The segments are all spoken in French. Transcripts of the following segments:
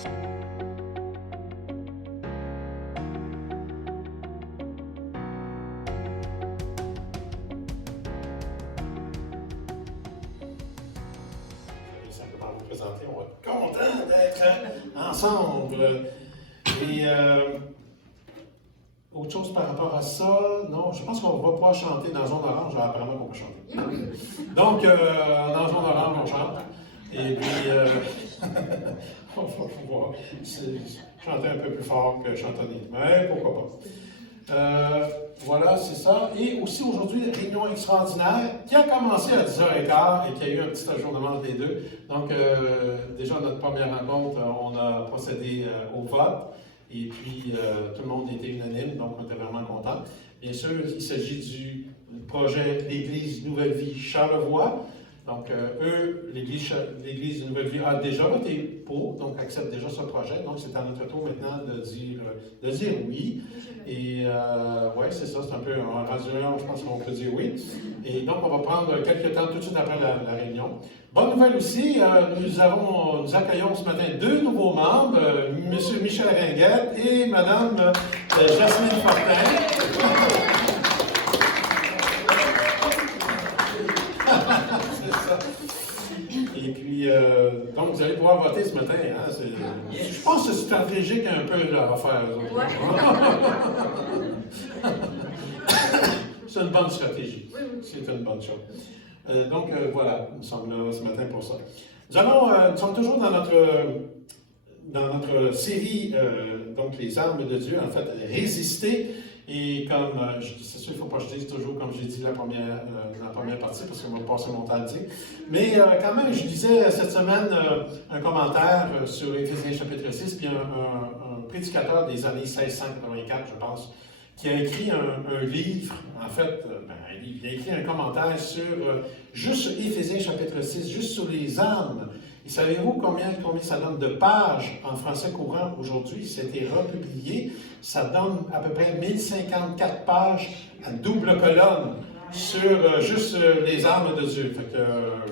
Simplement vous présenter, on va être content d'être ensemble. Et autre chose par rapport à ça, non, je pense qu'on va pouvoir chanter dans Zone Orange, apparemment qu'on va chanter. Donc, dans Zone Orange, on chante. Et puis, on va pouvoir chanter un peu plus fort que chantonner. Mais pourquoi pas. Voilà, c'est ça. Et aussi aujourd'hui, réunion extraordinaire qui a commencé à 10h15 et qui a eu un petit ajournement des deux. Donc, déjà, notre première rencontre, on a procédé au vote. Et puis, tout le monde était unanime, donc on était vraiment contents. Bien sûr, il s'agit du projet L'Église Nouvelle Vie Charlevoix. Donc, eux, l'Église Nouvelle Vie a déjà voté pour, donc accepte déjà ce projet. Donc, c'est à notre tour maintenant de dire oui. Et oui, c'est ça, c'est un peu en radiant, je pense qu'on peut dire oui. Et donc, on va prendre quelques temps tout de suite après la réunion. Bonne nouvelle aussi, nous accueillons ce matin deux nouveaux membres, M. Michel Ringuette et Mme Jasmine Fortin. Et puis, donc, vous allez pouvoir voter ce matin. Hein, je pense que c'est stratégique un peu leur affaire. C'est une bonne stratégie. C'est une bonne chose. Donc, voilà, nous sommes là ce matin pour ça. Nous sommes toujours dans notre série, donc les armes de Dieu, en fait, résister. Et comme, c'est sûr, il ne faut pas que je dise toujours comme j'ai dit la première partie, parce qu'on va passer mon temps à le dire. Mais quand même, je lisais cette semaine un commentaire sur Éphésiens chapitre 6, puis un prédicateur des années 1684, je pense, qui a écrit un livre, en fait, il a écrit un commentaire sur juste Éphésiens chapitre 6, juste sur les armes. Et savez-vous combien ça donne de pages en français courant aujourd'hui? C'était republié. Ça donne à peu près 1054 pages à double colonne sur juste les armes de Dieu. Fait que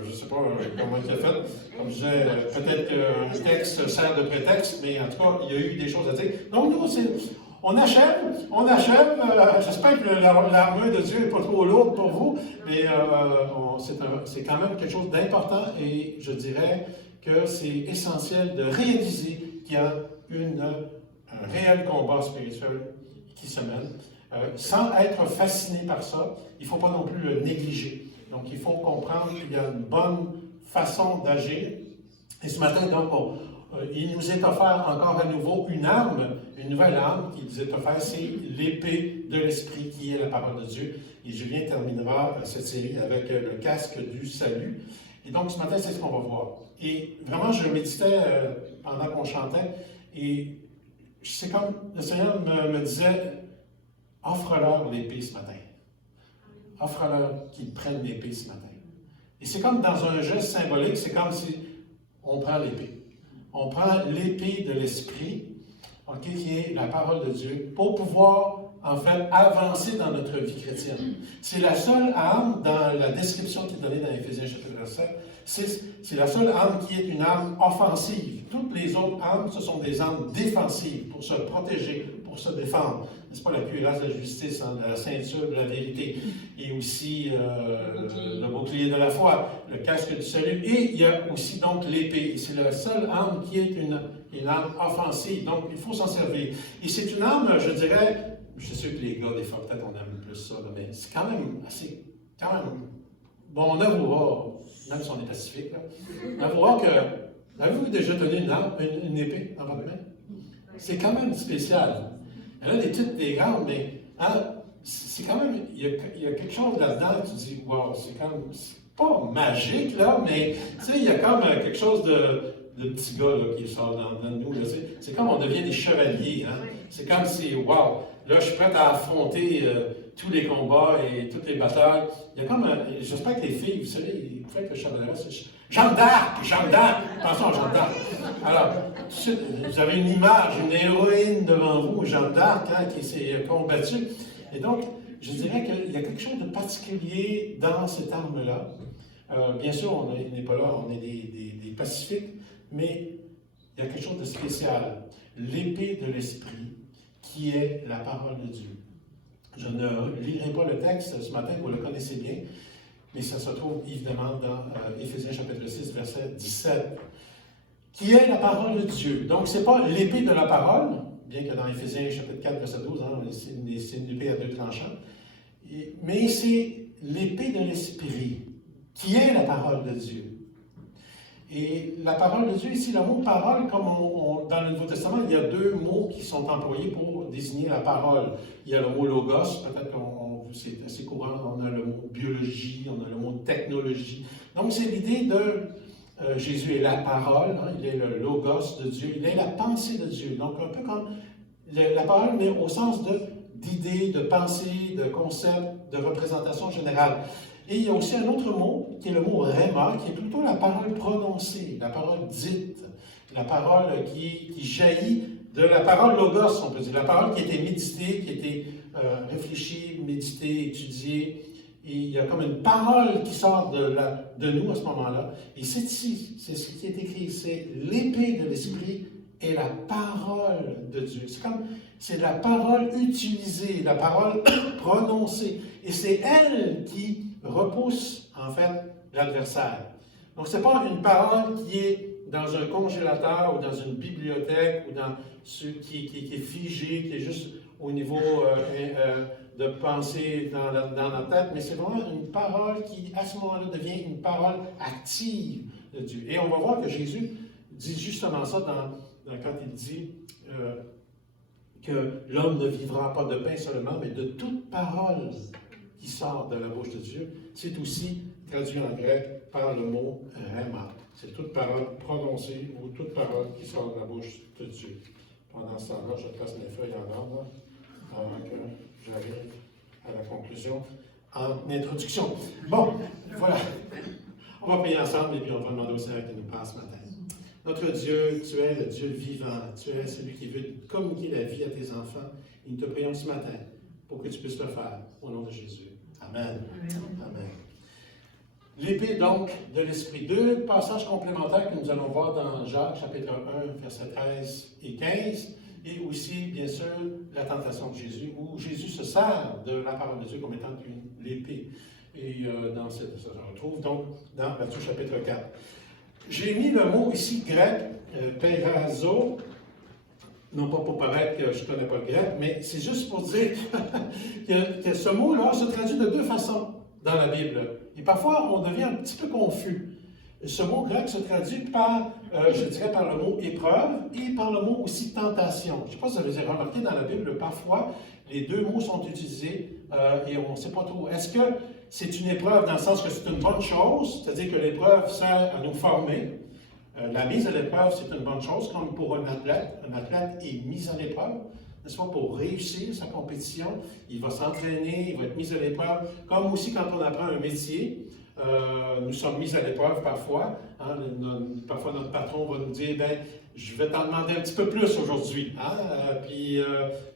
je ne sais pas comment il a fait. Comme je disais, peut-être qu'un texte sert de prétexte, mais en tout cas, il y a eu des choses à dire. Donc, nous, on achève. J'espère que l'armure de Dieu n'est pas trop lourde pour vous, mais c'est quand même quelque chose d'important et je dirais que c'est essentiel de réaliser qu'il y a un réel combat spirituel qui se mène. Sans être fasciné par ça, il ne faut pas non plus le négliger. Donc, il faut comprendre qu'il y a une bonne façon d'agir. Et ce matin, donc, il nous est offert encore à nouveau une nouvelle arme qui nous est offerte, c'est l'épée de l'Esprit qui est la parole de Dieu. Et Julien terminera cette série avec le casque du salut. Et donc ce matin, c'est ce qu'on va voir. Et vraiment, je méditais pendant qu'on chantait et c'est comme le Seigneur me disait, offre-leur l'épée ce matin. Offre-leur qu'ils prennent l'épée ce matin. Et c'est comme dans un geste symbolique, c'est comme si on prend l'épée. On prend l'épée de l'Esprit, qui est la parole de Dieu, pour pouvoir, en fait, avancer dans notre vie chrétienne. C'est la seule arme, dans la description qui est donnée dans Éphésiens chapitre 7, c'est la seule arme qui est une arme offensive. Toutes les autres armes, ce sont des armes défensives, pour se protéger, pour se défendre. N'est-ce pas la cuirasse de la justice, hein, la ceinture de la vérité, et aussi le bouclier de la foi, le casque du salut, et il y a aussi donc l'épée. C'est la seule arme qui est une arme offensive, donc il faut s'en servir. Et c'est une arme, je dirais, je suis sûr que les gars, des fois, peut-être on aime plus ça, là, mais c'est quand même assez, bon, on avouera, même si on est pacifique, là, on avouera que, avez-vous déjà tenu une épée dans votre main? C'est quand même spécial. Il y en a des petites, des grandes, mais hein, c'est quand même, il y a quelque chose là-dedans, tu dis, wow, c'est pas magique, là, mais tu sais, il y a comme quelque chose de petit gars là, qui sort dans nous. C'est comme on devient des chevaliers. Hein? C'est comme si, wow, là, je suis prêt à affronter tous les combats et toutes les batailles. Il y a comme, j'espère que les filles, vous savez, vous faites le chevalier, c'est Jeanne d'Arc, attention, Jeanne d'Arc. Alors, vous avez une image, une héroïne devant vous, Jeanne d'Arc, hein, qui s'est combattue. Et donc, je dirais qu'il y a quelque chose de particulier dans cette arme-là. Bien sûr, on n'est pas là, on est des pacifiques, mais il y a quelque chose de spécial. L'épée de l'Esprit, qui est la parole de Dieu. Je ne lirai pas le texte ce matin, vous le connaissez bien, mais ça se trouve évidemment dans Éphésiens chapitre 6, verset 17, qui est la parole de Dieu. Donc, ce n'est pas l'épée de la parole, bien que dans Éphésiens chapitre 4, verset 12, hein, c'est une épée à deux tranchants, mais c'est l'épée de l'Esprit, qui est la parole de Dieu. Et la parole de Dieu, ici, le mot parole, comme dans le Nouveau Testament, il y a deux mots qui sont employés pour désigner la parole. Il y a le mot logos, peut-être que c'est assez courant, on a le mot biologie, on a le mot technologie. Donc, c'est l'idée de Jésus est la parole, hein, il est le logos de Dieu, il est la pensée de Dieu. Donc, un peu comme la parole, mais au sens d'idée, de pensée, de concept, de représentation générale. Et il y a aussi un autre mot, qui est le mot rhéma, qui est plutôt la parole prononcée, la parole dite, la parole qui jaillit de la parole logos, on peut dire, la parole qui a été méditée, qui a été réfléchie, méditée, étudiée. Et il y a comme une parole qui sort de nous à ce moment-là. Et c'est ici, c'est ce qui est écrit, c'est l'épée de l'Esprit et la parole de Dieu. C'est la parole utilisée, la parole prononcée. Et c'est elle qui repousse, en fait, l'adversaire. Donc, ce n'est pas une parole qui est dans un congélateur ou dans une bibliothèque ou dans ce qui est figé, qui est juste au niveau de pensée dans la tête, mais c'est vraiment une parole qui, à ce moment-là, devient une parole active de Dieu. Et on va voir que Jésus dit justement ça quand il dit que l'homme ne vivra pas de pain seulement, mais de toute parole qui sort de la bouche de Dieu. C'est aussi traduit en grec par le mot rhéma. C'est toute parole prononcée ou toute parole qui sort de la bouche de Dieu. Pendant ce temps-là, je place mes feuilles en ordre avant que j'arrive à la conclusion en introduction. Bon, voilà. On va prier ensemble et puis on va demander au Seigneur qu'il nous parle ce matin. Notre Dieu, tu es le Dieu vivant. Tu es celui qui veut communiquer la vie à tes enfants. Et nous te prions ce matin pour que tu puisses le faire. Au nom de Jésus. Amen. Amen. L'épée, donc, de l'Esprit. Deux passages complémentaires que nous allons voir dans Jacques, chapitre 1, versets 13 et 15, et aussi, bien sûr, la tentation de Jésus, où Jésus se sert de la parole de Dieu comme étant l'épée. Et ça se retrouve donc dans Matthieu, chapitre 4. J'ai mis le mot ici grec, peirazo, non pas pour paraître que je ne connais pas le grec, mais c'est juste pour dire que ce mot-là se traduit de deux façons dans la Bible. Et parfois, on devient un petit peu confus. Ce mot grec se traduit par, je dirais, par le mot épreuve et par le mot aussi tentation. Je ne sais pas si vous avez remarqué dans la Bible, parfois, les deux mots sont utilisés et on ne sait pas trop. Est-ce que c'est une épreuve dans le sens que c'est une bonne chose, c'est-à-dire que l'épreuve sert à nous former? La mise à l'épreuve, c'est une bonne chose, comme pour un athlète. Un athlète est mis à l'épreuve, n'est-ce pas, pour réussir sa compétition. Il va s'entraîner, il va être mis à l'épreuve. Comme aussi quand on apprend un métier, nous sommes mis à l'épreuve parfois. Hein, parfois, notre patron va nous dire, ben, je vais t'en demander un petit peu plus aujourd'hui. Hein, puis,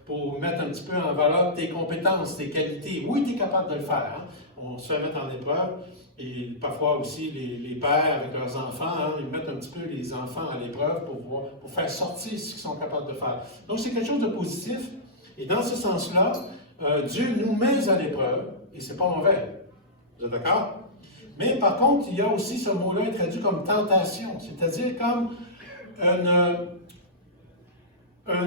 pour mettre un petit peu en valeur tes compétences, tes qualités. Oui, tu es capable de le faire. Hein. On se fait mettre en épreuve. Et parfois aussi, les pères avec leurs enfants, hein, ils mettent un petit peu les enfants à l'épreuve pour faire sortir ce qu'ils sont capables de faire. Donc, c'est quelque chose de positif. Et dans ce sens-là, Dieu nous met à l'épreuve, et ce n'est pas mauvais. Vous êtes d'accord? Mais par contre, il y a aussi ce mot-là traduit comme tentation, c'est-à-dire comme un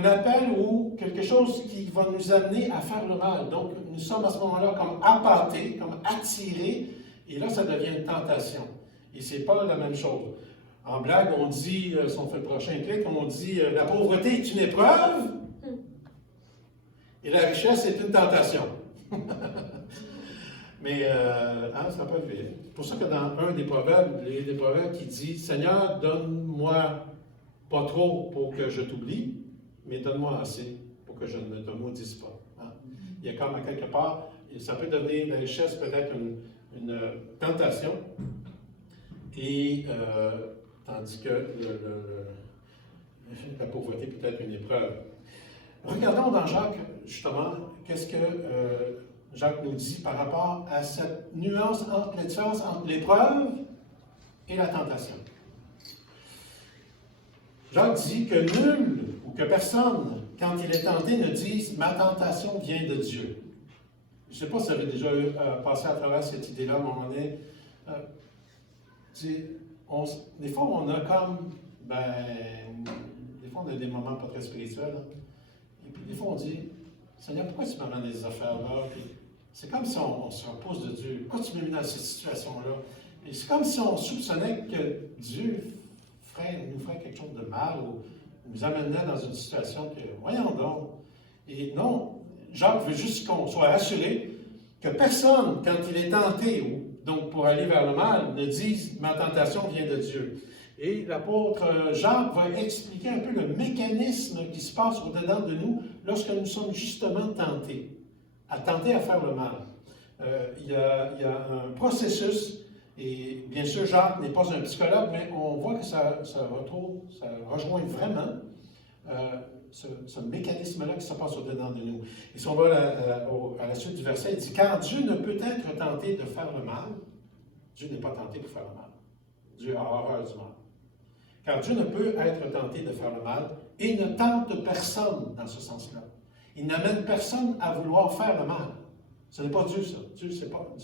appel ou quelque chose qui va nous amener à faire le mal. Donc, nous sommes à ce moment-là comme appâtés, comme attirés, et là, ça devient une tentation. Et ce n'est pas la même chose. En blague, on dit, si on fait le prochain clic, on dit la pauvreté est une épreuve et la richesse est une tentation. Mais ça peut être. C'est pour ça que dans un des proverbes, il y a des proverbes qui dit Seigneur, donne-moi pas trop pour que je t'oublie, mais donne-moi assez pour que je ne te maudisse pas. Hein? Il y a comme à quelque part, ça peut donner la richesse peut-être une tentation, et tandis que la pauvreté peut être une épreuve. Regardons dans Jacques, justement, qu'est-ce que Jacques nous dit par rapport à cette nuance la différence entre l'épreuve et la tentation. Jacques dit que nul ou que personne, quand il est tenté, ne dise « ma tentation vient de Dieu ». Je ne sais pas si vous avez déjà passé à travers cette idée-là à un moment donné. Des fois, on a comme, des fois, on a des moments pas très spirituels. Hein. Et puis, des fois, on dit, Seigneur, pourquoi tu m'amènes des affaires-là? C'est comme si on se repose de Dieu. Pourquoi tu m'as mis dans cette situation-là? Et c'est comme si on soupçonnait que Dieu nous ferait quelque chose de mal ou nous amènerait dans une situation que, voyons donc. Et non, Jacques veut juste qu'on soit assuré que personne, quand il est tenté, donc pour aller vers le mal, ne dise « ma tentation vient de Dieu ». Et l'apôtre Jacques va expliquer un peu le mécanisme qui se passe au-dedans de nous lorsque nous sommes justement tentés à faire le mal. Il y a un processus, et bien sûr Jacques n'est pas un psychologue, mais on voit que ça rejoint vraiment ce mécanisme-là qui se passe au-dedans de nous. Et si on va à la suite du verset, il dit « Car Dieu ne peut être tenté de faire le mal. » Dieu n'est pas tenté pour faire le mal. Dieu a horreur du mal. Car Dieu ne peut être tenté de faire le mal et ne tente personne dans ce sens-là. Il n'amène personne à vouloir faire le mal. Ce n'est pas Dieu, ça. Dieu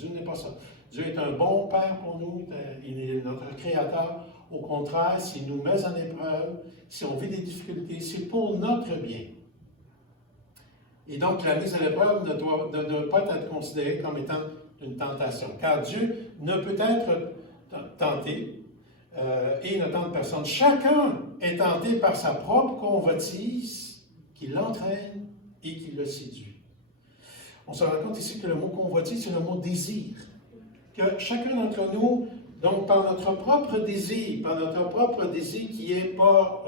n'est pas ça. Dieu est un bon Père pour nous. Il est notre Créateur. Au contraire, s'il nous met en épreuve, si on vit des difficultés, c'est pour notre bien. Et donc, la mise à l'épreuve ne doit pas être considérée comme étant une tentation. Car Dieu ne peut être tenté et ne tente personne. Chacun est tenté par sa propre convoitise qui l'entraîne et qui le séduit. On se rend compte ici que le mot convoitise, c'est le mot désir. Que chacun d'entre nous, donc par notre propre désir qui n'est pas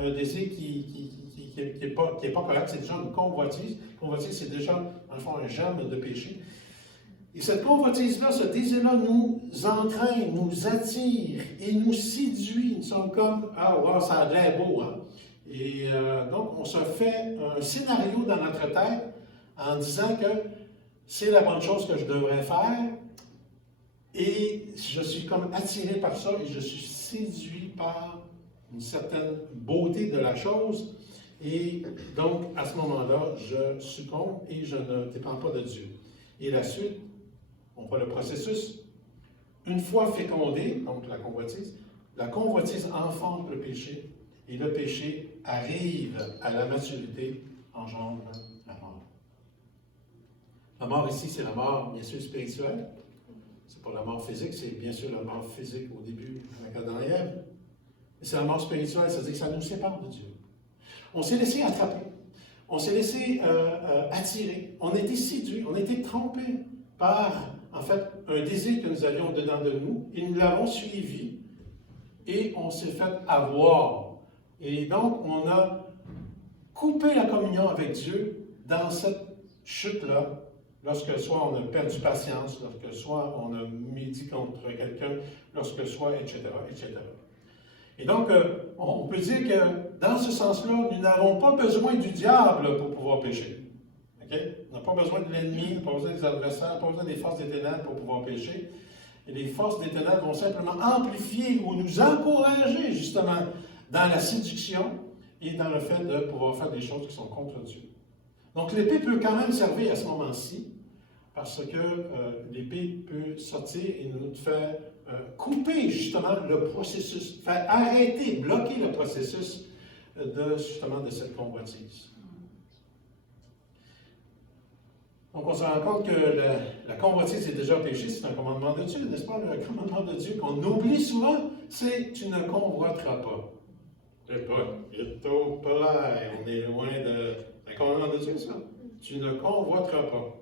un désir qui n'est pas correct, c'est déjà une convoitise. Convoitise, c'est déjà, dans le fond, un germe de péché. Et cette convoitise-là, ce désir-là nous entraîne, nous attire et nous séduit. Nous sommes comme, ah, wow, ça a l'air beau, hein? Et donc, on se fait un scénario dans notre tête en disant que c'est la bonne chose que je devrais faire. Et je suis comme attiré par ça et je suis séduit par une certaine beauté de la chose. Et donc, à ce moment-là, je succombe et je ne dépends pas de Dieu. Et la suite, on voit le processus. Une fois fécondé, donc la convoitise enfante le péché et le péché arrive à la maturité, engendre la mort. La mort ici, c'est la mort, bien sûr, spirituelle. C'est pas la mort physique, c'est bien sûr la mort physique au début avec Adam et Ève. Mais c'est la mort spirituelle, c'est-à-dire que ça nous sépare de Dieu. On s'est laissé attraper, on s'est laissé attirer, on a été séduit, on a été trompé par, en fait, un désir que nous avions dedans de nous, et nous l'avons suivi, et on s'est fait avoir. Et donc, on a coupé la communion avec Dieu dans cette chute-là, lorsque soit on a perdu patience, lorsque soit on a médit contre quelqu'un, lorsque soit, etc., etc. Et donc, on peut dire que dans ce sens-là, nous n'avons pas besoin du diable pour pouvoir pécher. Okay? On n'a pas besoin de l'ennemi, on n'a pas besoin des adversaires, on n'a pas besoin des forces des ténèbres pour pouvoir pécher. Et les forces des ténèbres vont simplement amplifier ou nous encourager justement dans la séduction et dans le fait de pouvoir faire des choses qui sont contre Dieu. Donc l'épée peut quand même servir à ce moment-ci, parce que l'épée peut sortir et nous faire couper justement le processus, faire arrêter, bloquer le processus justement de cette convoitise. Donc on se rend compte que la convoitise est déjà péché, c'est un commandement de Dieu, n'est-ce pas? Le commandement de Dieu qu'on oublie souvent, c'est « tu ne convoiteras pas ». C'est pas, on est loin d'un commandement de Dieu, ça. Tu ne convoiteras pas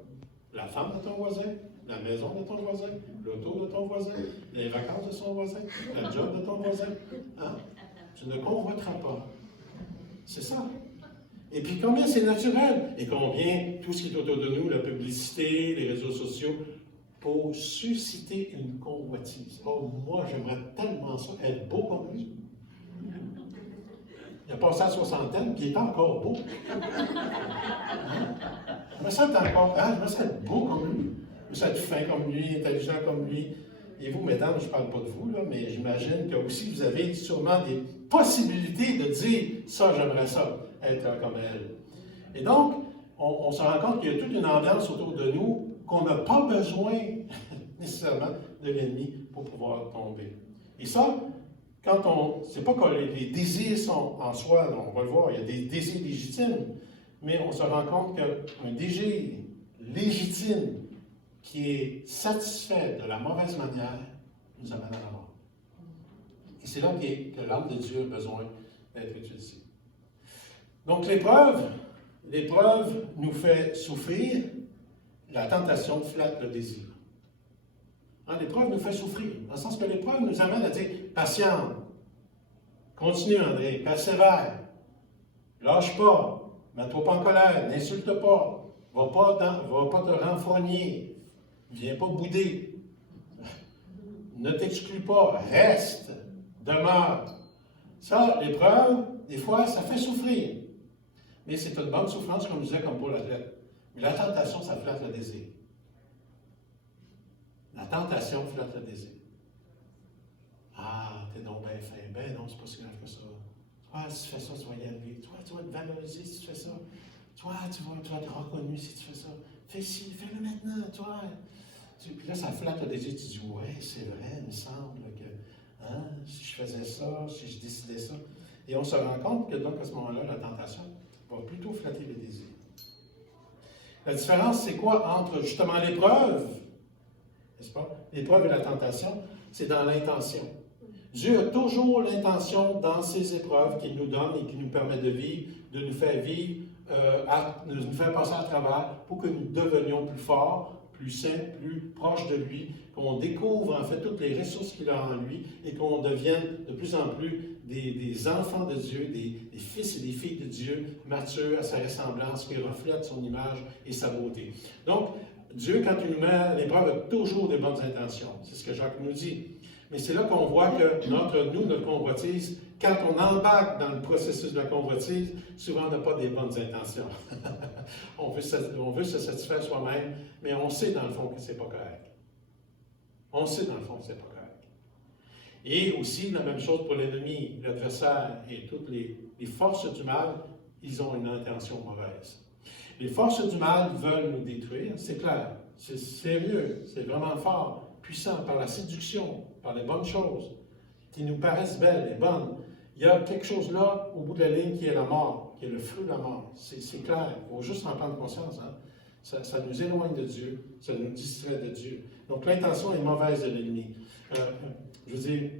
la femme de ton voisin, la maison de ton voisin, l'auto de ton voisin, les vacances de son voisin, le job de ton voisin. Hein? Tu ne convoiteras pas. C'est ça. Et puis combien c'est naturel, et combien tout ce qui est autour de nous, la publicité, les réseaux sociaux, pour susciter une convoitise. Oh, moi, j'aimerais tellement ça, être beau comme lui. Il a passé à la soixantaine, puis il est encore beau. Hein? Je me sens encore, je me sens beau comme lui. Je me sens fin comme lui, intelligent comme lui. Et vous, mesdames, je ne parle pas de vous, là, mais j'imagine que aussi vous avez sûrement possibilité de dire ça, j'aimerais ça, être comme elle. Et donc, on se rend compte qu'il y a toute une ambiance autour de nous qu'on n'a pas besoin nécessairement de l'ennemi pour pouvoir tomber. Et ça, c'est pas que les désirs sont en soi, on va le voir, il y a des désirs légitimes, mais on se rend compte qu'un désir légitime qui est satisfait de la mauvaise manière nous amène à la mort. Et c'est là que l'âme de Dieu a besoin d'être utilisée. Donc l'épreuve nous fait souffrir, la tentation flatte le désir. L'épreuve nous fait souffrir, dans le sens que l'épreuve nous amène à dire « Patiente, continue André, persévère, lâche pas, mets-toi pas en colère, n'insulte pas, va pas te renfrogner, viens pas bouder, ne t'exclus pas, reste, demeure. » Ça, l'épreuve, des fois, ça fait souffrir. Mais c'est une bonne souffrance, comme je disais, comme pour l'athlète. Mais la tentation, ça flatte le désir. La tentation flatte le désir. Ah, t'es donc bien fin. Ben non, c'est pas si grave que ça. Toi, si tu fais ça, tu vas y arriver. Toi, tu vas te valoriser si tu fais ça. Toi, tu vas être reconnu si tu fais ça. Fais-ci, fais-le maintenant, toi. Puis là, ça flatte le désir. Tu dis, ouais, c'est vrai, il me semble que si je faisais ça, si je décidais ça. Et on se rend compte que donc, à ce moment-là, la tentation va plutôt flatter les désirs. La différence, c'est quoi entre justement l'épreuve, n'est-ce pas? L'épreuve et la tentation, c'est dans l'intention. Dieu a toujours l'intention dans ses épreuves qu'il nous donne et qui nous permet de vivre, de nous faire vivre, de nous faire passer à travers pour que nous devenions plus forts, plus sains, plus proches de lui, qu'on découvre en fait toutes les ressources qu'il a en lui et qu'on devienne de plus en plus des enfants de Dieu, des fils et des filles de Dieu, matures à sa ressemblance, qui reflètent son image et sa beauté. Donc, Dieu, quand il nous met à l'épreuve, a toujours des bonnes intentions. C'est ce que Jacques nous dit. Mais c'est là qu'on voit que notre convoitise, quand on embarque dans le processus de la convoitise, souvent on n'a pas des bonnes intentions. on veut se satisfaire soi-même, mais on sait dans le fond que ce n'est pas correct. On sait dans le fond que ce n'est pas correct. Et aussi, la même chose pour l'ennemi, l'adversaire et toutes les forces du mal, ils ont une intention mauvaise. Les forces du mal veulent nous détruire, c'est clair, c'est sérieux, c'est vraiment fort, puissant, par la séduction, par les bonnes choses, qui nous paraissent belles et bonnes. Il y a quelque chose là, au bout de la ligne, qui est la mort, qui est le fruit de la mort. C'est clair, il faut juste en prendre conscience. Ça nous éloigne de Dieu, ça nous distrait de Dieu. Donc l'intention est mauvaise de l'ennemi. Je veux dire,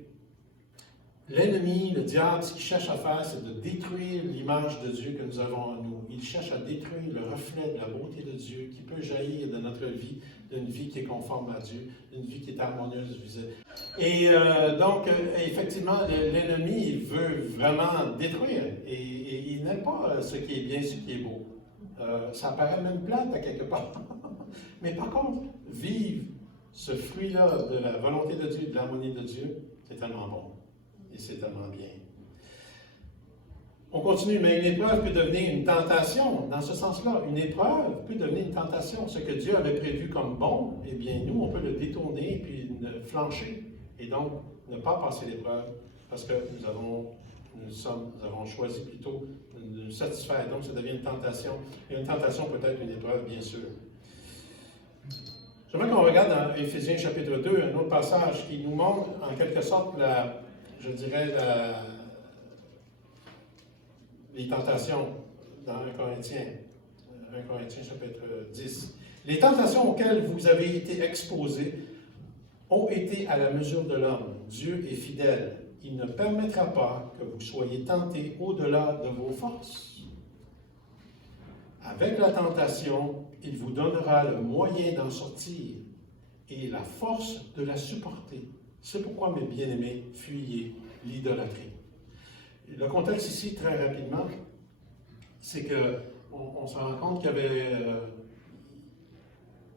l'ennemi, le diable, ce qu'il cherche à faire, c'est de détruire l'image de Dieu que nous avons en nous. Il cherche à détruire le reflet de la beauté de Dieu qui peut jaillir de notre vie, d'une vie qui est conforme à Dieu, d'une vie qui est harmonieuse vis-à-vis. Et donc, effectivement, l'ennemi, il veut vraiment détruire. Et il n'aime pas ce qui est bien, ce qui est beau. Ça paraît même plate à quelque part. Mais par contre, vivre ce fruit-là de la volonté de Dieu, de l'harmonie de Dieu, c'est tellement bon. Et c'est tellement bien. On continue, mais une épreuve peut devenir une tentation. Dans ce sens-là, une épreuve peut devenir une tentation. Ce que Dieu avait prévu comme bon, eh bien, nous, on peut le détourner puis flancher. Et donc, ne pas passer l'épreuve parce que nous avons choisi plutôt de nous satisfaire. Donc, ça devient une tentation. Et une tentation peut être une épreuve, bien sûr. J'aimerais qu'on regarde dans Éphésiens chapitre 2, un autre passage qui nous montre en quelque sorte les tentations dans 1 Corinthiens. 1 Corinthiens chapitre 10. Les tentations auxquelles vous avez été exposés ont été à la mesure de l'homme. Dieu est fidèle. Il ne permettra pas que vous soyez tentés au-delà de vos forces. Avec la tentation, il vous donnera le moyen d'en sortir et la force de la supporter. C'est pourquoi, mes bien-aimés, fuyez l'idolâtrie. Le contexte ici, très rapidement, c'est qu'on se rend compte qu'il y avait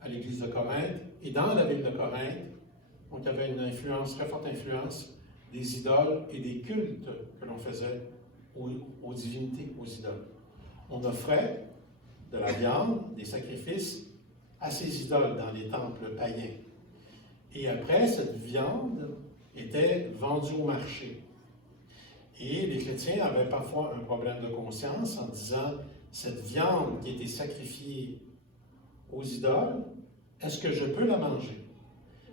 à l'église de Corinthe et dans la ville de Corinthe, donc il y avait une influence, très forte influence des idoles et des cultes que l'on faisait aux divinités, aux idoles. On offrait de la viande, des sacrifices à ces idoles dans les temples païens. Et après, cette viande était vendue au marché. Et les chrétiens avaient parfois un problème de conscience en disant, cette viande qui a été sacrifiée aux idoles, est-ce que je peux la manger?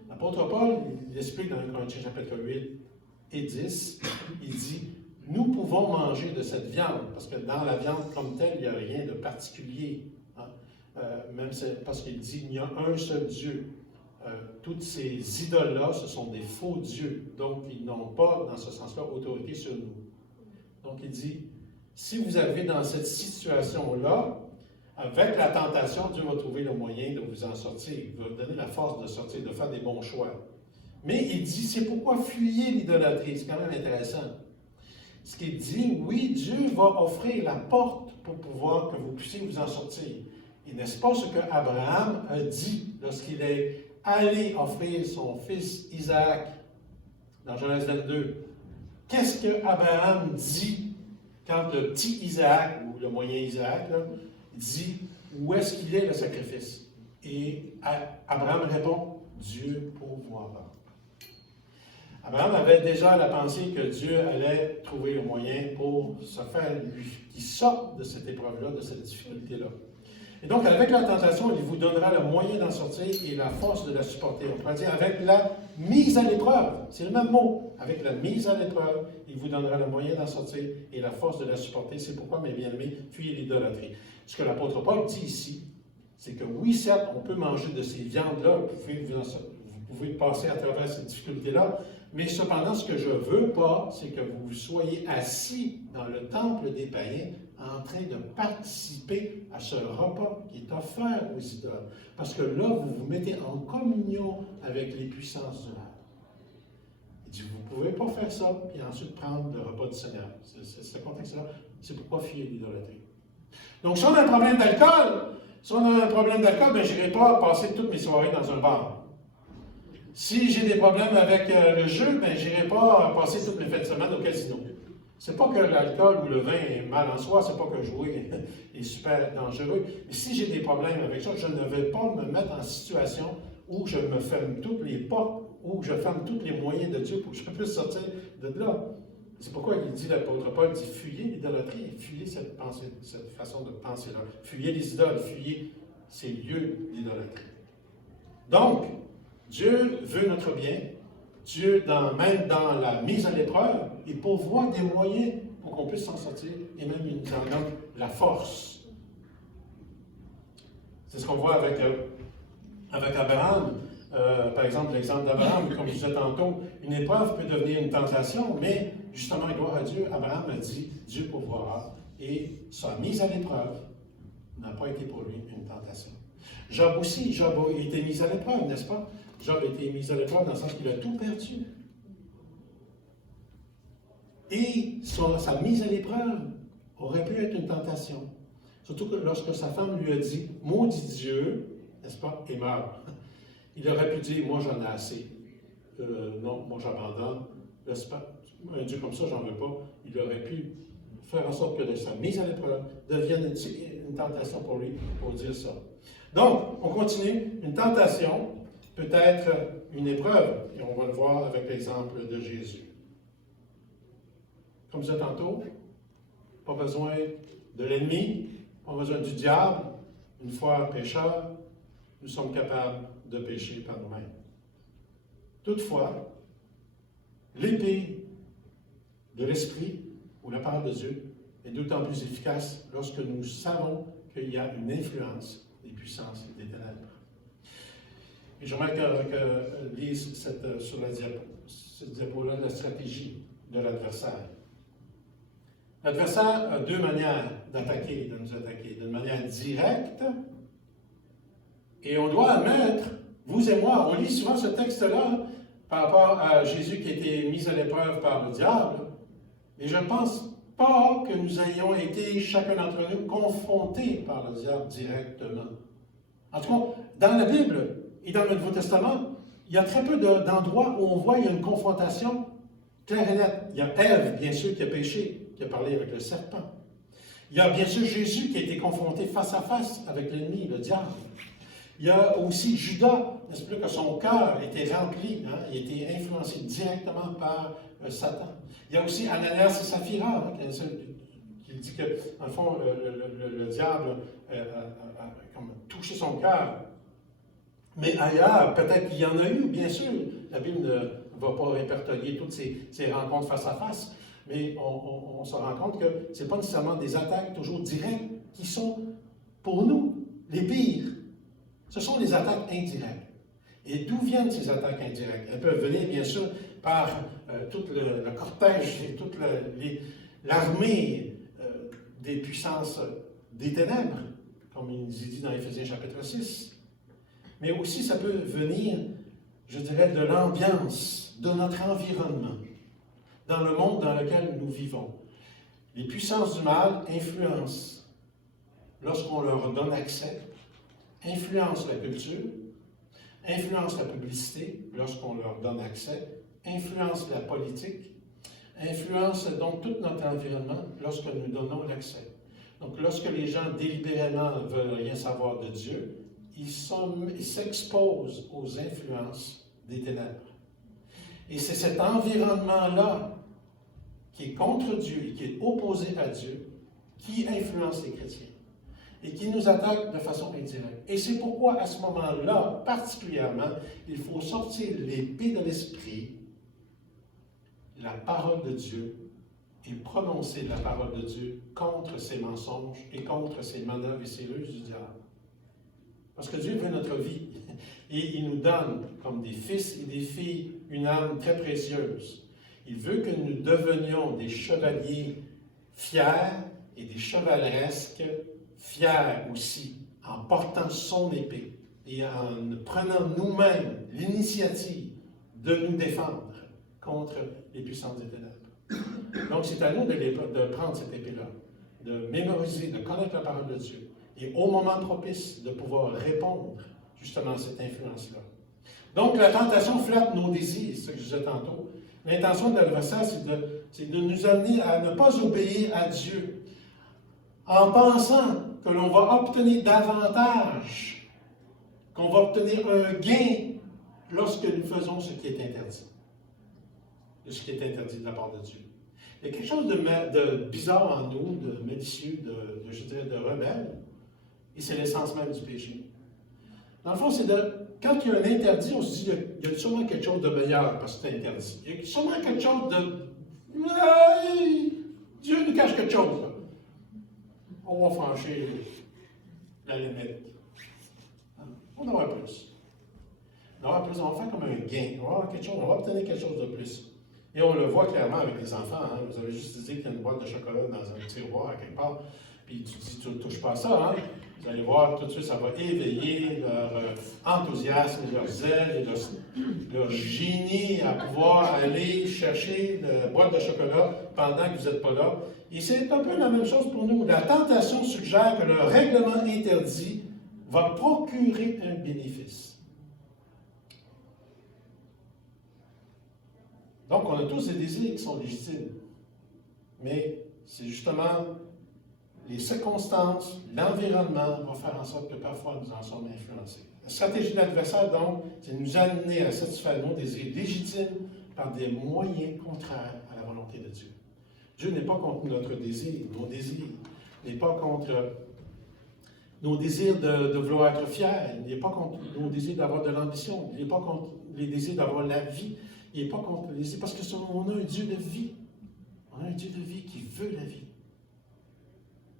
L'apôtre Paul, il explique dans 1 Corinthiens chapitre 8 et 10, il dit, nous pouvons manger de cette viande, parce que dans la viande comme telle, il n'y a rien de particulier. Hein? Même parce qu'il dit, il y a un seul Dieu. Toutes ces idoles-là, ce sont des faux dieux, donc ils n'ont pas, dans ce sens-là, autorité sur nous. Donc il dit, si vous arrivez dans cette situation-là, avec la tentation, Dieu va trouver le moyen de vous en sortir. Il va vous donner la force de sortir, de faire des bons choix. Mais il dit, c'est pourquoi fuyez l'idolâtrie. C'est quand même intéressant. Ce qu'il dit, oui, Dieu va offrir la porte pour pouvoir que vous puissiez vous en sortir. Et n'est-ce pas ce qu'Abraham a dit lorsqu'il est allé offrir son fils Isaac dans Genèse 22? Qu'est-ce qu'Abraham dit quand le petit Isaac, ou le moyen Isaac, là, dit où est-ce qu'il est le sacrifice? Et Abraham répond, Dieu pourvoira. Abraham avait déjà la pensée que Dieu allait trouver un moyen pour se faire, lui, qu'il sorte de cette épreuve-là, de cette difficulté-là. Et donc, avec la tentation, il vous donnera le moyen d'en sortir et la force de la supporter. On pourrait dire avec la mise à l'épreuve. C'est le même mot. Avec la mise à l'épreuve, il vous donnera le moyen d'en sortir et la force de la supporter. C'est pourquoi, mes bien-aimés, fuyez l'idolâtrie. Ce que l'apôtre Paul dit ici, c'est que oui, certes, on peut manger de ces viandes-là, vous pouvez passer à travers cette difficulté-là, mais cependant, ce que je ne veux pas, c'est que vous soyez assis dans le temple des païens en train de participer à ce repas qui est offert aux idoles. Parce que là, vous vous mettez en communion avec les puissances du mal. Il dit, vous ne pouvez pas faire ça, puis ensuite prendre le repas du Seigneur. C'est ce contexte-là. C'est pourquoi fuir l'idolâtrie. Donc, si on a un problème d'alcool, ben, je n'irai pas passer toutes mes soirées dans un bar. Si j'ai des problèmes avec le jeu, ben, je n'irai pas passer toutes mes fêtes de semaine au casino. C'est pas que l'alcool ou le vin est mal en soi, c'est pas que jouer est super dangereux. Mais si j'ai des problèmes avec ça, je ne vais pas me mettre en situation où je me ferme toutes les portes, où je ferme tous les moyens de Dieu pour que je puisse sortir de là. C'est pourquoi il dit, l'apôtre Paul dit, fuyez l'idolâtrie, fuyez cette pensée, cette façon de penser-là. Fuyez les idoles, fuyez ces lieux d'idolâtrie. Donc, Dieu veut notre bien. Dieu, même dans la mise à l'épreuve, il pourvoit des moyens pour qu'on puisse s'en sortir, et même il nous en donne la force. C'est ce qu'on voit avec Abraham. Par exemple, l'exemple d'Abraham, comme je disais tantôt, une épreuve peut devenir une tentation, mais justement, gloire à Dieu, Abraham a dit, Dieu pourvoira, et sa mise à l'épreuve n'a pas été pour lui une tentation. Job aussi, Job a été mis à l'épreuve, n'est-ce pas? Job a été mis à l'épreuve dans le sens qu'il a tout perdu. Et sa mise à l'épreuve aurait pu être une tentation. Surtout que lorsque sa femme lui a dit « Maudit Dieu », n'est-ce pas, et meurt. Il aurait pu dire « Moi, j'en ai assez. Non, moi, j'abandonne. Un Dieu comme ça, j'en veux pas. » Il aurait pu faire en sorte que sa mise à l'épreuve devienne une tentation pour lui, pour dire ça. Donc, on continue. Une tentation peut être une épreuve, et on va le voir avec l'exemple de Jésus. Comme je disais tantôt, pas besoin de l'ennemi, pas besoin du diable. Une fois pécheurs, nous sommes capables de pécher par nous-mêmes. Toutefois, l'épée de l'Esprit, ou la parole de Dieu, est d'autant plus efficace lorsque nous savons qu'il y a une influence des puissances et des ténèbres. Et j'aimerais que lise sur cette diapo-là la stratégie de l'adversaire. L'adversaire a deux manières d'attaquer, de nous attaquer. D'une manière directe, et on doit admettre, vous et moi, on lit souvent ce texte-là par rapport à Jésus qui a été mis à l'épreuve par le diable, mais je ne pense pas que nous ayons été, chacun d'entre nous, confrontés par le diable directement. En tout cas, dans la Bible et dans le Nouveau Testament, il y a très peu d'endroits où on voit qu'il y a une confrontation claire et nette. Il y a Ève, bien sûr, qui a péché, qui a parlé avec le serpent. Il y a bien sûr Jésus qui a été confronté face à face avec l'ennemi, le diable. Il y a aussi Judas n'est-ce pas, que son cœur était rempli, hein, il était influencé directement par Satan. Il y a aussi Ananias et Saphira, hein, qui dit que, dans le fond, le diable a comme touché son cœur. Mais ailleurs, peut-être qu'il y en a eu, bien sûr. La Bible ne va pas répertorier toutes ces rencontres face à face, mais on se rend compte que ce n'est pas nécessairement des attaques toujours directes qui sont, pour nous, les pires. Ce sont les attaques indirectes. Et d'où viennent ces attaques indirectes? Elles peuvent venir, bien sûr, par tout le cortège et toute l'armée des puissances des ténèbres, comme il nous est dit dans Éphésiens chapitre 6. Mais aussi, ça peut venir, je dirais, de l'ambiance, de notre environnement, dans le monde dans lequel nous vivons. Les puissances du mal influencent, lorsqu'on leur donne accès, influencent la culture, influencent la publicité, lorsqu'on leur donne accès, influencent la politique, influencent donc tout notre environnement lorsque nous donnons l'accès. Donc, lorsque les gens délibérément ne veulent rien savoir de Dieu, ils s'exposent aux influences des ténèbres. Et c'est cet environnement-là qui est contre Dieu et qui est opposé à Dieu qui influence les chrétiens et qui nous attaque de façon indirecte. Et c'est pourquoi, à ce moment-là, particulièrement, il faut sortir l'épée de l'Esprit, la parole de Dieu, et prononcer la parole de Dieu contre ces mensonges et contre ces manœuvres et ces ruses du diable. Parce que Dieu veut notre vie. Et il nous donne, comme des fils et des filles, une âme très précieuse. Il veut que nous devenions des chevaliers fiers et des chevaleresques fiers aussi, en portant son épée et en prenant nous-mêmes l'initiative de nous défendre contre les puissances des ténèbres. Donc, c'est à nous de prendre cette épée-là, de mémoriser, de connaître la parole de Dieu, et au moment propice, de pouvoir répondre justement à cette influence-là. Donc, la tentation flatte nos désirs, c'est ce que je disais tantôt. L'intention de l'adversaire, c'est de nous amener à ne pas obéir à Dieu, en pensant que l'on va obtenir davantage, qu'on va obtenir un gain lorsque nous faisons ce qui est interdit. Ce qui est interdit de la part de Dieu. Il y a quelque chose de bizarre en nous, de malicieux, je dirais, de rebelle, et c'est l'essence même du péché. Dans le fond, c'est quand il y a un interdit, on se dit il y a sûrement quelque chose de meilleur parce que c'est interdit. Il y a sûrement quelque chose de. Dieu nous cache quelque chose, là. On va franchir la limite. On va avoir plus. On va avoir plus, on va faire comme un gain. On va avoir quelque chose, on va obtenir quelque chose de plus. Et on le voit clairement avec les enfants. Hein. Vous avez juste dit qu'il y a une boîte de chocolat dans un tiroir à quelque part. Puis tu dis, tu ne touches pas à ça. Hein. Vous allez voir, tout de suite, ça va éveiller leur enthousiasme, leur zèle, leur génie à pouvoir aller chercher la boîte de chocolat pendant que vous n'êtes pas là. Et c'est un peu la même chose pour nous. La tentation suggère que le règlement interdit va procurer un bénéfice. Donc, on a tous des désirs qui sont légitimes. Mais c'est justement les circonstances, l'environnement vont faire en sorte que parfois nous en sommes influencés. La stratégie de l'adversaire, donc, c'est de nous amener à satisfaire nos désirs légitimes par des moyens contraires à la volonté de Dieu. Dieu n'est pas contre notre désir, nos désirs. Il n'est pas contre nos désirs de vouloir être fiers. Il n'est pas contre nos désirs d'avoir de l'ambition. Il n'est pas contre les désirs d'avoir la vie. Il n'est pas contre les désirs, parce qu'on a un Dieu de vie. On a un Dieu de vie qui veut la vie.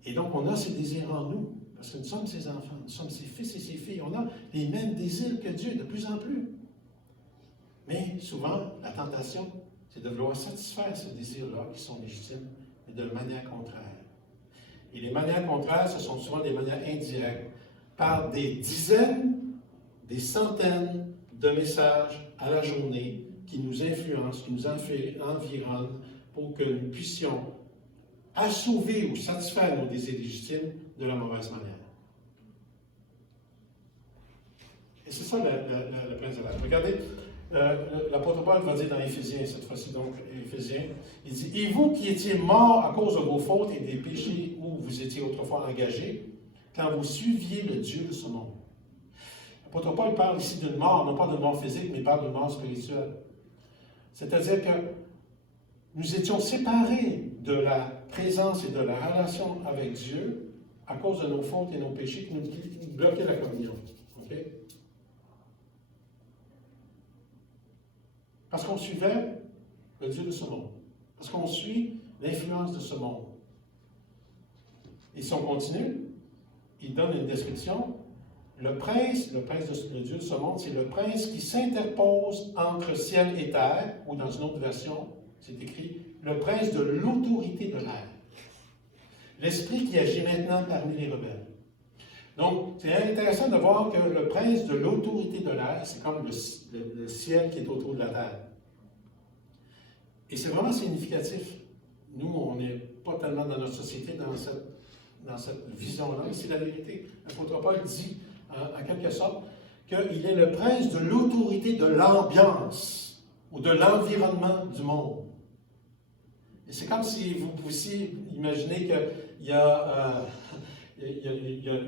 Et donc, on a ces désirs en nous, parce que nous sommes ses enfants, nous sommes ses fils et ses filles. On a les mêmes désirs que Dieu, de plus en plus. Mais souvent, la tentation, c'est de vouloir satisfaire ces désirs-là, qui sont légitimes, mais de manière contraire. Et les manières contraires, ce sont souvent des manières indirectes, par des dizaines, des centaines de messages à la journée qui nous influencent, qui nous environnent, pour que nous puissions assouvir ou satisfaire nos désirs légitimes de la mauvaise manière. Et c'est ça le principe. Regardez, l'apôtre Paul va dire dans Éphésiens, cette fois-ci donc, Éphésiens, il dit « Et vous qui étiez morts à cause de vos fautes et des péchés où vous étiez autrefois engagés, quand vous suiviez le Dieu de ce monde. » L'apôtre Paul parle ici d'une mort, non pas d'une mort physique, mais il parle d'une mort spirituelle. C'est-à-dire que nous étions séparés de la présence et de la relation avec Dieu à cause de nos fautes et nos péchés qui nous bloquaient la communion. Okay? Parce qu'on suivait le Dieu de ce monde. Parce qu'on suit l'influence de ce monde. Et si on continue, il donne une description. Le prince le Dieu de ce monde, c'est le prince qui s'interpose entre ciel et terre, ou dans une autre version, c'est écrit, le prince de l'autorité de l'air. L'esprit qui agit maintenant parmi les rebelles. Donc, c'est intéressant de voir que le prince de l'autorité de l'air, c'est comme le ciel qui est autour de la terre. Et c'est vraiment significatif. Nous, on n'est pas tellement dans notre société dans cette vision-là, mais c'est la vérité. L'apôtre Paul dit, en quelque sorte, qu'il est le prince de l'autorité de l'ambiance ou de l'environnement du monde. Et c'est comme si vous pouviez imaginer qu'il y a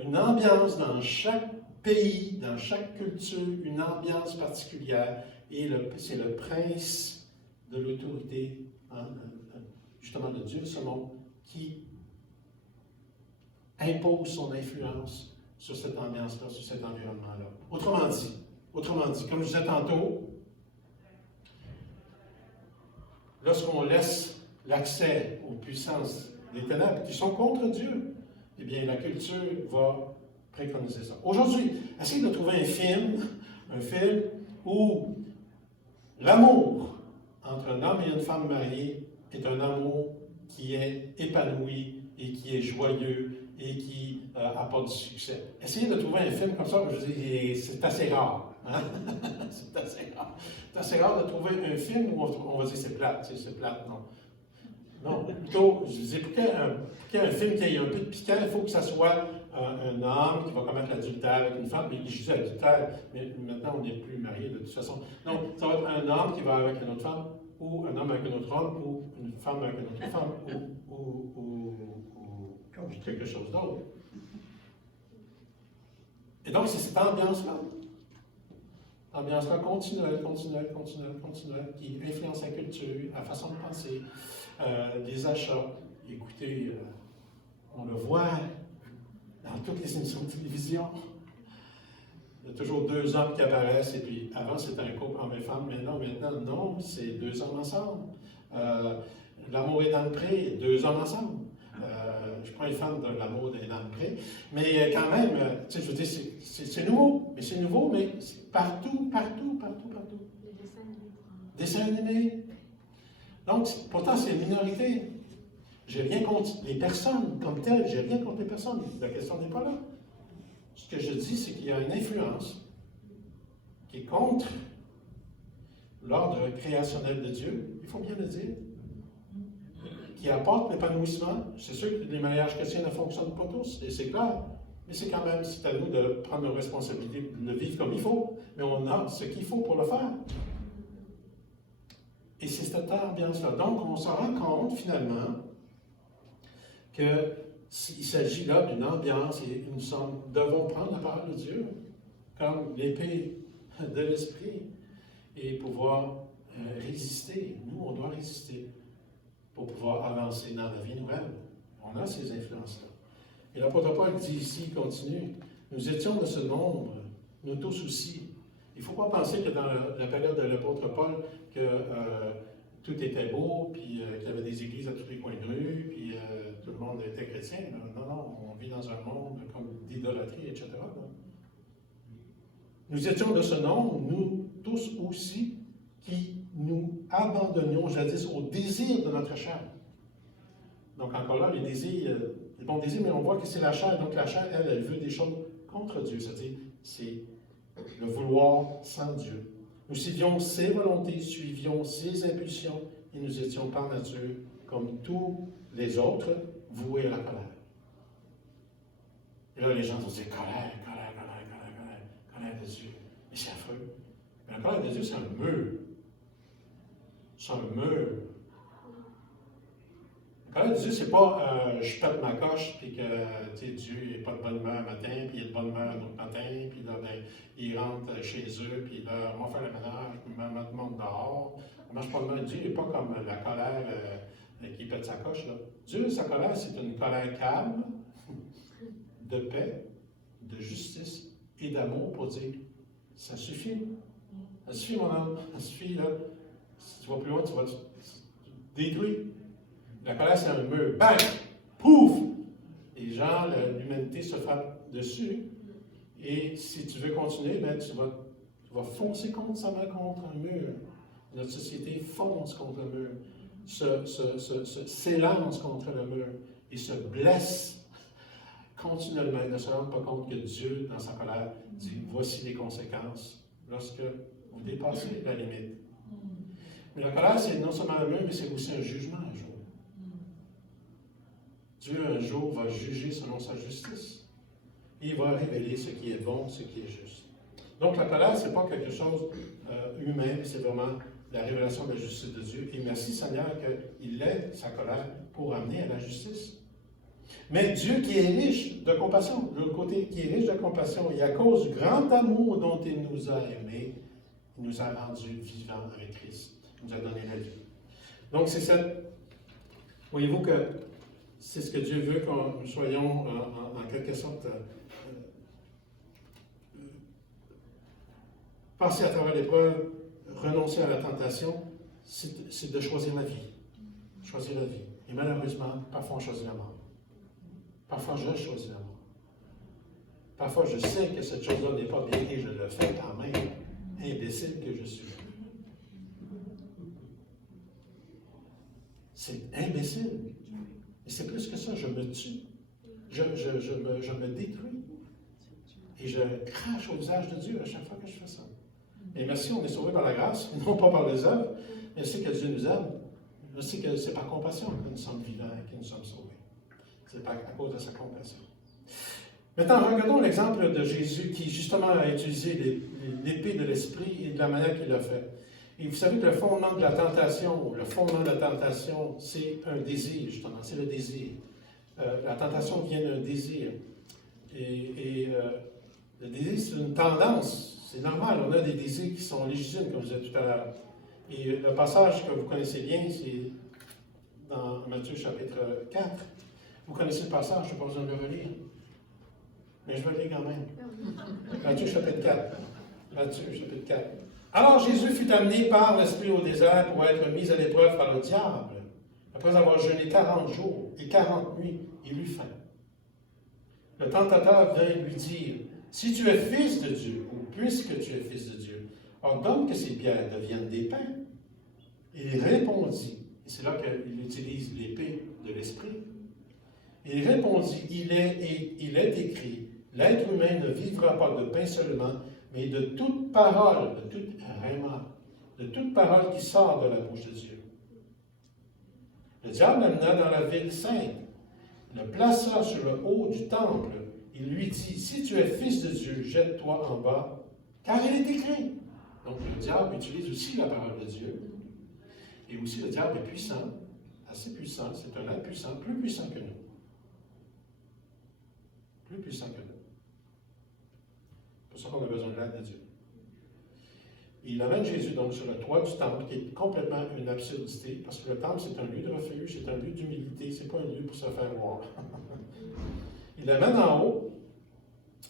une ambiance dans chaque pays, dans chaque culture, une ambiance particulière. Et c'est le prince de l'autorité, justement de Dieu de ce monde, qui impose son influence sur cette ambiance-là, sur cet environnement-là. Autrement dit, comme je disais tantôt, lorsqu'on laisse l'accès aux puissances des ténèbres qui sont contre Dieu, eh bien, la culture va préconiser ça. Aujourd'hui, essayez de trouver un film où l'amour entre un homme et une femme mariée est un amour qui est épanoui et qui est joyeux et qui apporte du succès. Essayez de trouver un film comme ça, je dis, c'est assez rare. Hein? C'est assez rare. C'est assez rare de trouver un film où on va dire c'est plate, non. Non, plutôt, je disais, pour qu'il y ait un film qui ait un peu de piquant, il faut que ce soit un homme qui va commettre l'adultère avec une femme, mais je dis adultère, mais maintenant on n'est plus mariés de toute façon. Donc, ça va être un homme qui va avec une autre femme, ou un homme avec un autre homme, ou une femme avec une autre femme, ou quelque chose d'autre. Et donc, c'est cette ambiance-là. Ambiance-là continuelle, qui influence la culture, la façon de penser, les achats. Écoutez, on le voit dans toutes les émissions de télévision. Il y a toujours deux hommes qui apparaissent, et puis avant c'était un couple homme et femme, mais non, maintenant, non, c'est deux hommes ensemble. L'amour est dans le pré, deux hommes ensemble. Je ne suis pas une fan de l'amour est dans le pré, mais quand même, je veux dire, c'est nouveau, mais c'est partout. Des dessins animés. Donc, pourtant, c'est une minorité. J'ai rien contre les personnes comme telles, j'ai rien contre les personnes. La question n'est pas là. Ce que je dis, c'est qu'il y a une influence qui est contre l'ordre créationnel de Dieu, il faut bien le dire, qui apporte l'épanouissement. C'est sûr que les mariages chrétiens ne fonctionnent pas tous, et c'est clair. Mais c'est quand même, c'est à nous de prendre nos responsabilités, de le vivre comme il faut. Mais on a ce qu'il faut pour le faire. Et c'est cette ambiance-là. Donc, on se rend compte, finalement, qu'il s'agit là d'une ambiance et nous devons prendre la parole de Dieu comme l'épée de l'esprit et pouvoir résister. Nous, on doit résister pour pouvoir avancer dans la vie nouvelle. On a ces influences-là. Et l'apôtre Paul dit ici, il continue, nous étions de ce nombre, nous tous aussi. Il ne faut pas penser que dans la période de l'apôtre Paul, que tout était beau, puis qu'il y avait des églises à tous les coins de rue, puis tout le monde était chrétien. Non, on vit dans un monde comme d'idolâtrie, etc. Non. Nous étions de ce nombre, nous tous aussi, qui nous abandonnions jadis au désir de notre chair. Donc encore là, les désirs, les bons désirs, mais on voit que c'est la chair. Donc la chair, elle veut des choses contre Dieu. C'est-à-dire, c'est le vouloir sans Dieu. Nous suivions ses volontés, suivions ses impulsions, et nous étions par nature, comme tous les autres, voués à la colère. Et là, les gens vont dire, colère de Dieu. Mais c'est affreux. Mais la colère de Dieu, c'est un mur. C'est un mur. La La colère de Dieu, c'est pas je pète ma coche, puis que Dieu n'est pas de bonne humeur un matin, puis il est de bonne humeur un autre matin, puis là, ben, il rentre chez eux, puis là, on va faire le ménage, puis on met tout le monde dehors. On marche pas de main. Dieu n'est pas comme la colère qui pète sa coche. Là. Dieu, sa colère, c'est une colère calme, de paix, de justice et d'amour pour dire ça suffit. Ça suffit, mon homme. Ça suffit, là. Si tu vas plus loin, tu vas te détruire. La colère, c'est un mur. Bang! Pouf! Les gens, l'humanité se frappe dessus. Et si tu veux continuer, ben, tu vas foncer constamment contre un mur. Notre société fonce contre le mur, s'élance contre le mur et se blesse continuellement. Il ne se rend pas compte que Dieu, dans sa colère, dit voici les conséquences lorsque vous dépassez la limite. Mais la colère, c'est non seulement un mur, mais c'est aussi un jugement un jour. Dieu, un jour, va juger selon sa justice. Et il va révéler ce qui est bon, ce qui est juste. Donc, la colère, ce n'est pas quelque chose humain, mais c'est vraiment la révélation de la justice de Dieu. Et merci Seigneur qu'il ait sa colère pour amener à la justice. Mais Dieu qui est riche de compassion, de l'autre côté, qui est riche de compassion, et à cause du grand amour dont il nous a aimés, il nous a rendus vivants avec Christ. Il nous a donné la vie. Donc, c'est cette... Voyez-vous que c'est ce que Dieu veut que nous soyons, en quelque sorte, passer à travers l'épreuve, renoncer à la tentation, c'est de choisir la vie. Choisir la vie. Et malheureusement, parfois on choisit la mort. Parfois je choisis la mort. Parfois je sais que cette chose-là n'est pas bien et je le fais quand même, imbécile que je suis. C'est imbécile. Et c'est plus que ça, je me tue. Je me détruis. Et je crache au visage de Dieu à chaque fois que je fais ça. Et merci, on est sauvé par la grâce, et non pas par les œuvres. Mais je sais que Dieu nous aime. Je sais que c'est par compassion que nous sommes vivants et que nous sommes sauvés. C'est à cause de sa compassion. Maintenant, regardons l'exemple de Jésus qui, justement, a utilisé l'épée de l'esprit et de la manière qu'il l'a fait. Et vous savez que le fondement de la tentation, c'est un désir, justement, c'est le désir. La tentation vient d'un désir. Et le désir, c'est une tendance. C'est normal, on a des désirs qui sont légitimes, comme je disais tout à l'heure. Et le passage que vous connaissez bien, c'est dans Matthieu chapitre 4. Vous connaissez le passage, je n'ai pas besoin de le relire. Mais je vais le lire quand même. Matthieu chapitre 4. Matthieu chapitre 4. Alors Jésus fut amené par l'Esprit au désert pour être mis à l'épreuve par le diable. Après avoir jeûné 40 jours et 40 nuits, il eut faim. Le tentateur vint lui dire, « Si tu es fils de Dieu, ou puisque tu es fils de Dieu, ordonne que ces pierres deviennent des pains. » Il répondit, et c'est là qu'il utilise l'épée de l'Esprit, il répondit, il est écrit, l'être humain ne vivra pas de pain seulement, mais de toute parole, de toute parole qui sort de la bouche de Dieu. Le diable l'amena dans la ville sainte, le plaça sur le haut du temple. Il lui dit, si tu es fils de Dieu, jette-toi en bas, car il est écrit. Donc le diable utilise aussi la parole de Dieu. Et aussi le diable est puissant, assez puissant, c'est un être puissant, plus puissant que nous. Plus puissant que nous. C'est pour ça qu'on a besoin de l'aide de Dieu. Il amène Jésus donc sur le toit du temple, qui est complètement une absurdité, parce que le temple, c'est un lieu de refuge, c'est un lieu d'humilité, c'est pas un lieu pour se faire voir. Il l'amène en haut,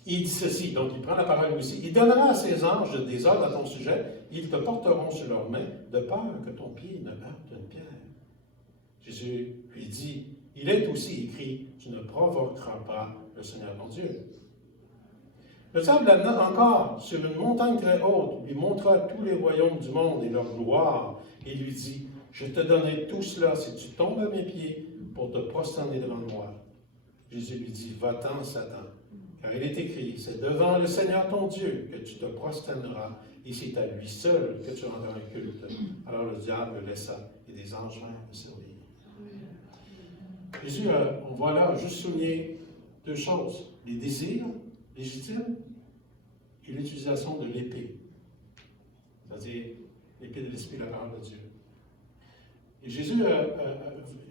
et il dit ceci, donc il prend la parole aussi, il donnera à ses anges des ordres à ton sujet, ils te porteront sur leurs mains, de peur que ton pied ne heurte une pierre. Jésus lui dit, il est aussi écrit, tu ne provoqueras pas le Seigneur ton Dieu. Le diable l'amena encore sur une montagne très haute, lui montra tous les royaumes du monde et leur gloire, et lui dit, je te donnerai tout cela si tu tombes à mes pieds pour te prosterner devant moi. Jésus lui dit, va-t'en, Satan, car il est écrit, c'est devant le Seigneur ton Dieu que tu te prosterneras, et c'est à lui seul que tu rendras un culte. Alors le diable le laissa, et des anges vinrent le servir. Jésus, on voit là juste souligner deux choses, les désirs légitimes et l'utilisation de l'épée, c'est-à-dire l'épée de l'Esprit, la parole de Dieu. Et Jésus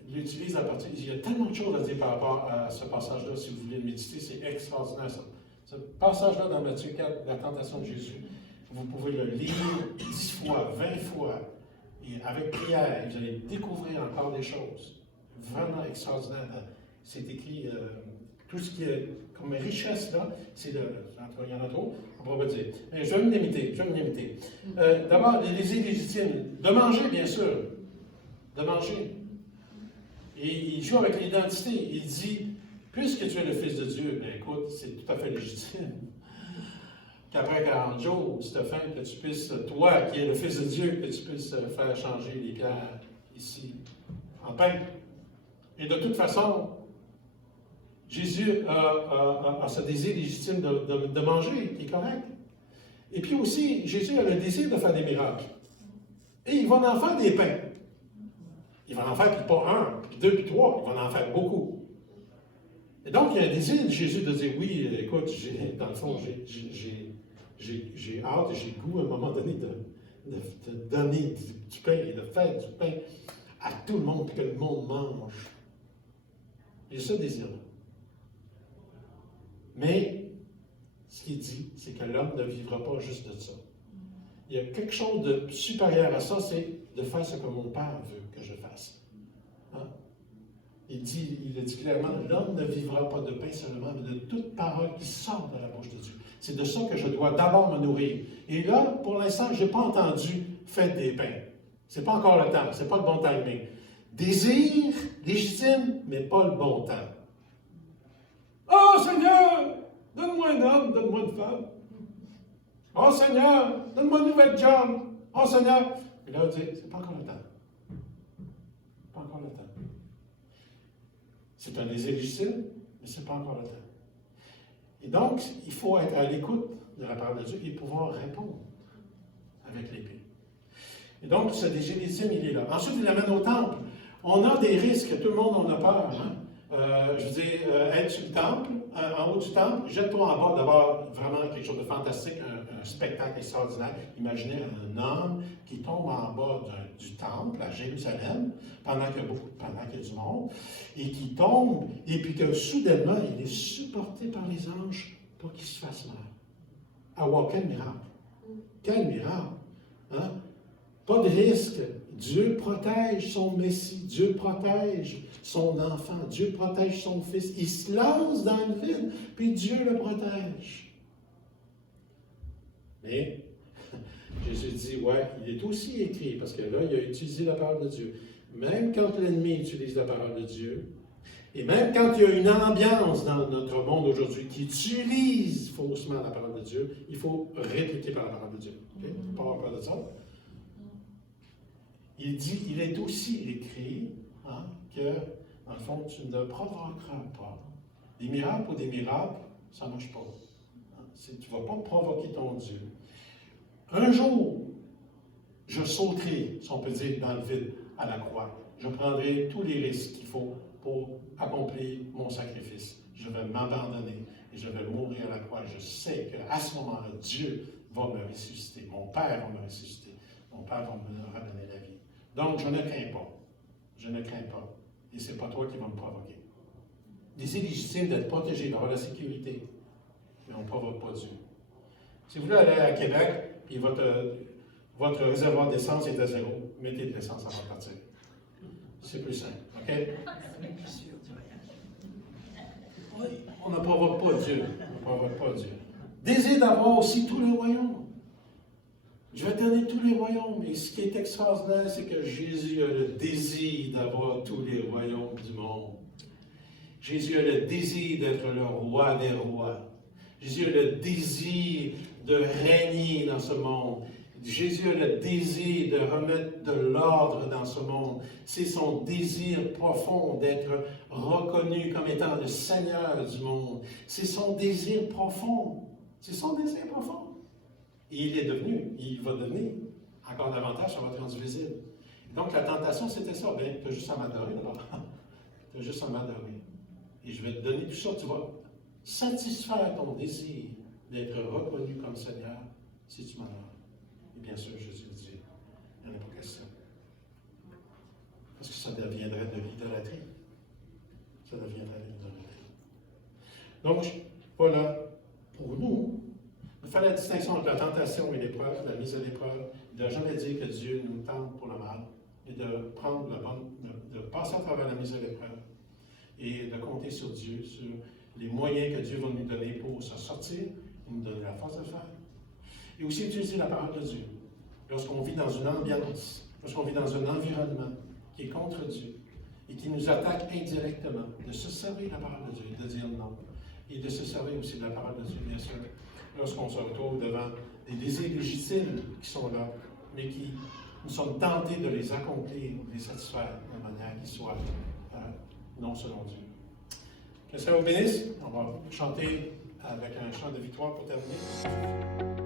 l'utilise à partir. Il y a tellement de choses à dire par rapport à ce passage-là, si vous voulez le méditer, c'est extraordinaire ça. Ce passage-là dans Matthieu 4, la tentation de Jésus, vous pouvez le lire 10 fois, 20 fois, et avec prière, vous allez découvrir encore des choses vraiment extraordinaires. C'est écrit, tout ce qui est comme richesse là, c'est il y en a trop, on va pas dire. Mais je vais me limiter, D'abord, les désirs légitimes, de manger, bien sûr, de manger. Et il joue avec l'identité. Il dit, puisque tu es le Fils de Dieu, bien écoute, c'est tout à fait légitime. Qu'après 40 jours, si tu as faim, que tu puisses, toi qui es le Fils de Dieu, que tu puisses faire changer les pierres ici en pain. Et de toute façon, Jésus a ce désir légitime de manger, qui est correct. Et puis aussi, Jésus a le désir de faire des miracles. Et il va en faire des pains. Il va en faire, puis pas un, puis deux, puis trois, il va en faire beaucoup. Et donc, il y a un désir de Jésus de dire, oui, écoute, dans le fond, j'ai hâte et j'ai goût à un moment donné de donner du pain et de faire du pain à tout le monde, puis que le monde mange. Il y a ce désir-là. Mais, ce qu'il dit, c'est que l'homme ne vivra pas juste de ça. Il y a quelque chose de supérieur à ça, c'est de faire ce que mon Père veut que je fasse. Hein? Il a dit clairement, l'homme ne vivra pas de pain seulement, mais de toute parole qui sort de la bouche de Dieu. C'est de ça que je dois d'abord me nourrir. Et là, pour l'instant, je n'ai pas entendu « faites des pains ». Ce n'est pas encore le temps, ce n'est pas le bon timing. Désir légitime, mais pas le bon temps. « Oh Seigneur, donne-moi un homme, donne-moi une femme. » « Oh Seigneur, donne-moi un nouvel job. Oh Seigneur. » Et là, on dit, c'est pas encore le temps. Pas encore le temps. C'est un désir légitime, mais c'est pas encore le temps. Et donc, il faut être à l'écoute de la parole de Dieu et pouvoir répondre avec l'épée. Et donc, ce désir légitime, il est là. Ensuite, il l'amène au temple. On a des risques, tout le monde en a peur. Hein? Je veux dire, être sur le temple, en haut du temple, jette-toi en bas, d'abord, vraiment quelque chose de fantastique, un spectacle extraordinaire. Imaginez un homme qui tombe en bas du temple à Jérusalem, pendant qu'il y a du monde, et qui tombe, et puis que soudainement, il est supporté par les anges pour qu'il se fasse mal. Ah, wow, quel miracle! Quel miracle! Hein? Pas de risque. Dieu protège son Messie, Dieu protège son enfant, Dieu protège son fils. Il se lance dans le vide, puis Dieu le protège. Mais Jésus dit, ouais, il est aussi écrit, parce que là, il a utilisé la parole de Dieu. Même quand l'ennemi utilise la parole de Dieu, et même quand il y a une ambiance dans notre monde aujourd'hui qui utilise faussement la parole de Dieu, il faut répliquer par la parole de Dieu. Okay? Il ne faut pas avoir peur de ça. Il dit, il est aussi écrit hein, que, dans le fond, tu ne provoqueras pas. Des miracles pour des miracles, ça ne marche pas. Hein? Tu ne vas pas provoquer ton Dieu. Un jour, je sauterai, si on peut dire, dans le vide, à la croix. Je prendrai tous les risques qu'il faut pour accomplir mon sacrifice. Je vais m'abandonner et je vais mourir à la croix. Je sais qu'à ce moment-là, Dieu va me ressusciter. Mon Père va me ressusciter. Mon Père va me ramener la vie. Donc, je ne crains pas. Je ne crains pas. Et ce n'est pas toi qui vas me provoquer. C'est légitime d'être protégé, d'avoir la sécurité. Mais on ne provoque pas Dieu. Si vous voulez aller à Québec, et votre réservoir d'essence est à zéro, mettez de l'essence avant de partir. C'est plus simple. OK? On ne provoque pas Dieu. On ne provoque pas Dieu. Désir d'avoir aussi tout le royaume. Je vais donner tous les royaumes. Et ce qui est extraordinaire, c'est que Jésus a le désir d'avoir tous les royaumes du monde. Jésus a le désir d'être le roi des rois. Jésus a le désir de régner dans ce monde. Jésus a le désir de remettre de l'ordre dans ce monde. C'est son désir profond d'être reconnu comme étant le Seigneur du monde. C'est son désir profond. C'est son désir profond. Et il est devenu, il va devenir encore davantage, ça va être rendu visible. Donc la tentation, c'était ça. Bien, tu as juste à m'adorer d'abord. Tu as juste à m'adorer. Et je vais te donner tout ça. Tu vas satisfaire ton désir d'être reconnu comme Seigneur si tu m'adores. Et bien sûr, Jésus dit, il n'y en a pas question. parce que ça deviendrait de l'idolâtrie. Ça deviendrait de l'idolâtrie. Donc, voilà, pour nous, il fait la distinction entre la tentation et l'épreuve, la mise à l'épreuve. Il n'a jamais dit que Dieu nous tente pour le mal, et de prendre de passer à travers la mise à l'épreuve et de compter sur Dieu, sur les moyens que Dieu va nous donner pour se sortir, nous donner la force de faire. Et aussi utiliser la parole de Dieu. Lorsqu'on vit dans une ambiance, lorsqu'on vit dans un environnement qui est contre Dieu et qui nous attaque indirectement, de se servir de la parole de Dieu, de dire non. Et de se servir aussi de la parole de Dieu, bien sûr. Lorsqu'on se retrouve devant des désirs légitimes qui sont là, mais qui nous sommes tentés de les accomplir, de les satisfaire de manière qui soit non selon Dieu. Que ça vous bénisse. On va chanter avec un chant de victoire pour terminer.